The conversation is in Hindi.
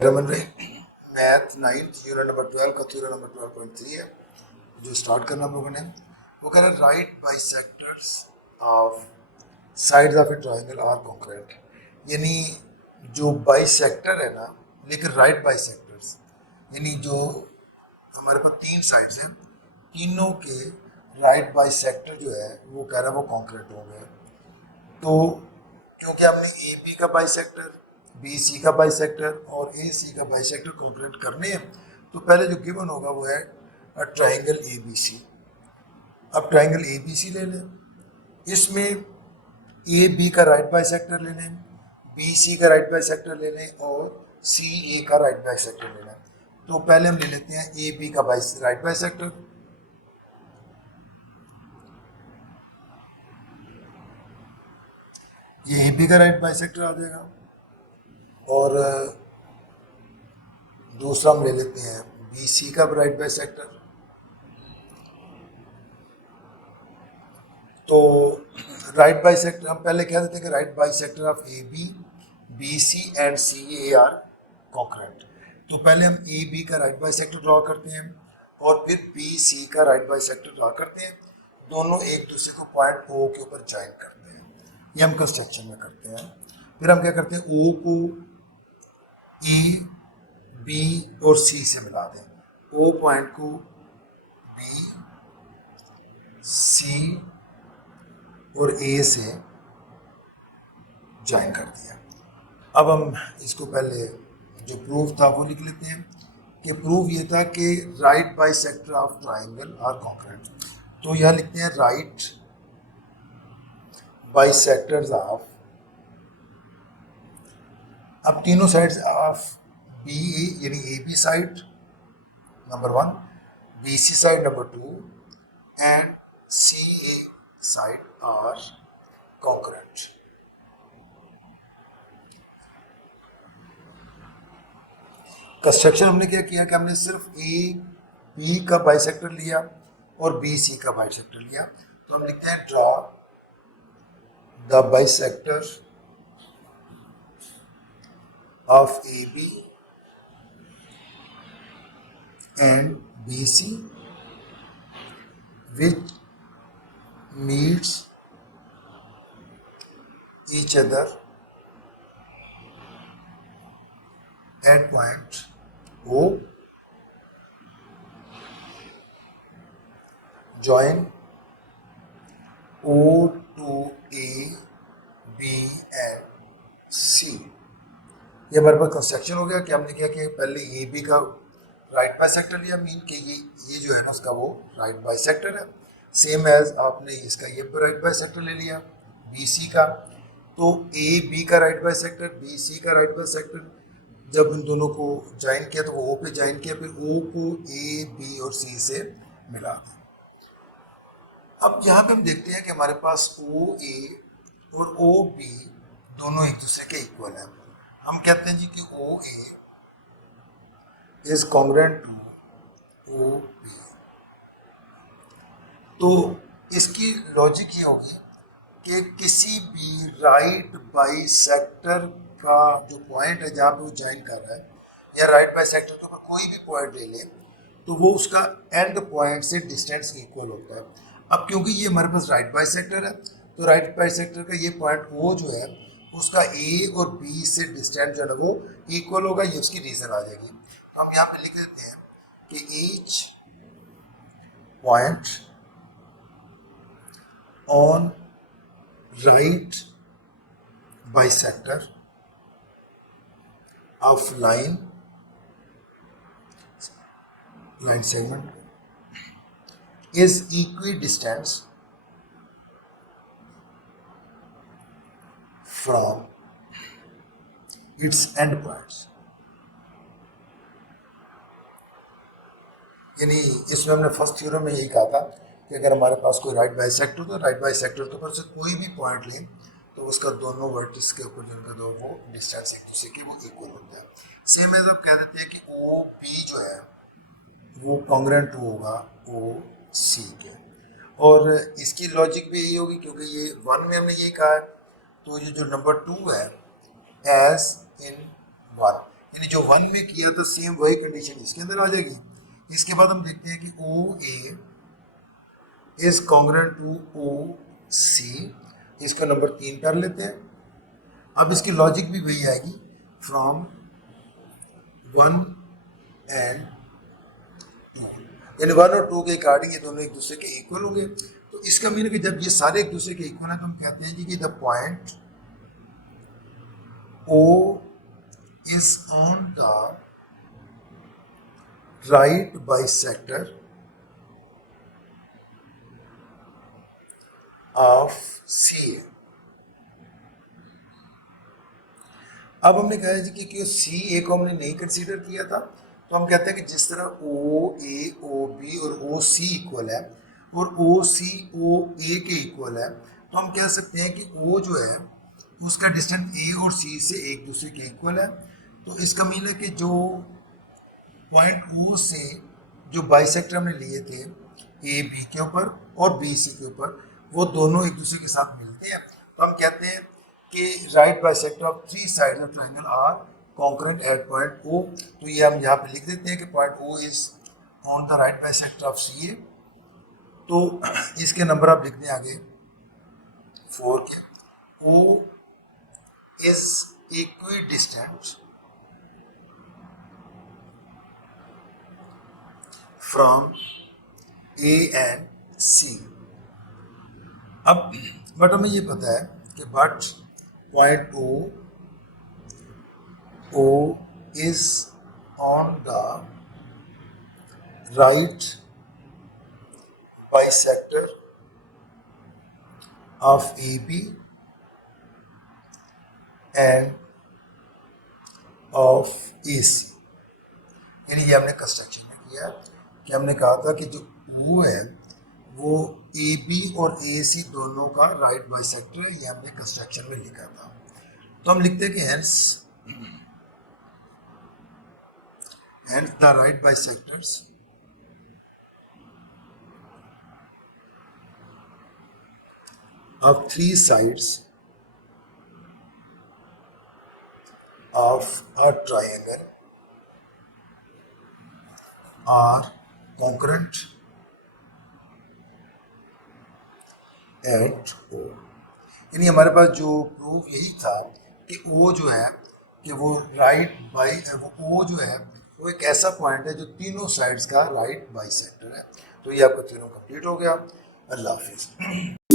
रमन रे मैथ 9th यूनिट नंबर 12 का थ्योरम नंबर 12.3 है जो स्टार्ट करना हम लोगों ने। वो कह रहा है right bisectors of sides of a triangle are concurrent, यानी जो बाइसेक्टर है ना, लेकिन राइट बाइसेक्टर्स यानी जो हमारे पास तीन साइड्स हैं, तीनों के राइट बाइसेक्टर जो है वो कह रहा है वो कॉन्करेंट हो गए। तो क्योंकि हमने ए बी का बाइसेक्टर, बी सी का बाइसेक्टर और ए सी का बाइसेक्टर कॉन्करेंट करने हैं, तो पहले जो गिवन होगा वो है ट्राइंगल ए बी सी। अब ट्राइंगल ए बी सी ले लें, इसमें ए बी का राइट बाइसेक्टर ले लें, बी सी का राइट बाइसेक्टर ले लें और सी ए का राइट बाइसेक्टर ले लें। तो पहले हम ले लेते हैं ए बी का राइट बाइसेक्टर। ये ए बी का राइट बाइसेक्टर आ जाएगा और दूसरा हम ले लेते हैं बी सी का राइट बाइसेक्टर। तो राइट बाइसेक्टर हम पहले कह देते हैं कि right bisector of A B C and C A are concurrent. तो पहले हम ए बी का राइट बाइसेक्टर ड्रॉ करते हैं और फिर बी सी का राइट बाइसेक्टर ड्रॉ करते हैं। दोनों एक दूसरे को पॉइंट ओ के ऊपर ज्वाइन करते हैं, ये हम कंस्ट्रक्शन में करते हैं। फिर हम क्या करते हैं, ओ को ए बी और सी से मिला दें, ओ पॉइंट को बी सी और ए से ज्वाइन कर दिया। अब हम इसको पहले जो प्रूफ था वो लिख लेते हैं कि प्रूफ ये था कि right bisector of triangle are concurrent. तो यह लिखते हैं राइट बाइसेक्टर्स ऑफ, अब तीनों साइड्स ऑफ बी ए यानी A B side number 1, B C side number 2 and C A side are concurrent. Construction हमने क्या किया कि हमने सिर्फ ए बी का बाइसेक्टर लिया और बी सी का बाइसेक्टर लिया। तो हम लिखते हैं draw the bisector of A B and B C which meets each other at point O, join O to A, B and C। ये हमारे पास कंस्ट्रक्शन हो गया कि हमने क्या किया, पहले ए बी का राइट बाइसेक्टर लिया, मीन कि ये जो है ना उसका वो राइट बाइसेक्टर है, सेम एज आपने इसका ये राइट बाइसेक्टर ले लिया बी सी का। तो ए बी का राइट बाइसेक्टर, बी सी का राइट बाइसेक्टर, जब इन दोनों को ज्वाइन किया तो वो ओ पे ज्वाइन किया, फिर ओ को ए बी और सी से मिला दिया। अब यहाँ पे हम देखते हैं कि हमारे पास ओ ए और ओ बी दोनों एक दूसरे के इक्वल हैं। हम कहते हैं जी कि O A is congruent to O B. तो इसकी लॉजिक ये होगी कि किसी भी राइट बाइसेक्टर का जो पॉइंट है जहाँ पे वो ज्वाइन कर रहा है, या राइट बाइसेक्टर के ऊपर कोई भी पॉइंट ले ले, तो वो उसका एंड पॉइंट से डिस्टेंस इक्वल होता है। अब क्योंकि ये हमारे पास राइट बाइसेक्टर है, तो राइट बाइसेक्टर का ये पॉइंट ओ जो है उसका ए और बी से डिस्टेंस जो है वो इक्वल होगा, ये उसकी रीजन आ जाएगी। हम यहाँ पे लिख देते हैं कि each point on right bisector of line segment is equidistant from its end points। यानी इसमें हमने फर्स्ट थ्योरम में यही कहा था कि अगर हमारे पास कोई राइट बाइसेक्टर, तो राइट बाइसेक्टर के ऊपर से कोई भी पॉइंट लें तो उसका दोनों वर्टिस के ऊपर जिनका दो वो डिस्टेंस एक दूसरे के वो इक्वल होता है। सेम एज आप कह देते हैं कि ओ बी जो है वो कॉन्ग्रुएंट होगा ओ सी के, और इसकी लॉजिक भी यही होगी क्योंकि ये 1 में हमने यही कहा है, तो ये जो नंबर 2 है एज इन 1, यानी जो 1 में किया था सेम वही कंडीशन इसके अंदर आ जाएगी। इसके बाद हम देखते हैं कि O A is congruent to ओ सी, इसका नंबर 3 कर लेते हैं। अब इसकी लॉजिक भी वही आएगी, फ्रॉम 1 एंड 2, यानी 1 और 2 के अकॉर्डिंग ये दोनों एक दूसरे के इक्वल होंगे। तो इसका मीन कि जब ये सारे एक दूसरे के इक्वल हैं तो हम कहते हैं जी कि the point O is on the right bisector of CA। अब हमने कहा है जी कि सी ए को हमने नहीं कंसीडर किया था, तो हम कहते हैं कि जिस तरह ओ ए ओ बी और ओ सी इक्वल है और ओ सी ओ ए के इक्वल है, तो हम कह सकते हैं कि ओ जो है उसका डिस्टेंस ए और सी से एक दूसरे के इक्वल है। तो इसका मीन है कि जो पॉइंट ओ से जो बाइसेक्टर हमने लिए थे ए बी के ऊपर और बी सी के ऊपर, वो दोनों एक दूसरे के साथ मिलते हैं। तो हम कहते हैं कि right bisector of 3 sides of triangle are concurrent at point O. तो ये हम यहाँ पे लिख देते हैं कि point O is on the right bisector of C A. तो इसके नंबर आप लिख दें आगे 4 के। O is equidistant from A and C। अब बट हमें ये पता है कि but point O is on the right bisector of AB and of ए सी। यानी ये हमने कंस्ट्रक्शन में किया कि हमने कहा था कि जो O है वो ए बी और ए सी दोनों का राइट बाइसेक्टर है, ये हमने कंस्ट्रक्शन में लिखा था। तो हम लिखते हैं कि hence the right bisectors of 3 sides of a triangle are congruent at O। यानी हमारे पास जो प्रूफ यही था कि O जो है कि वो O जो है वो एक ऐसा पॉइंट है जो तीनों साइड्स का राइट बाइसेक्टर है। तो ये आपका तीनों कंप्लीट हो गया। अल्लाह हाफिज़।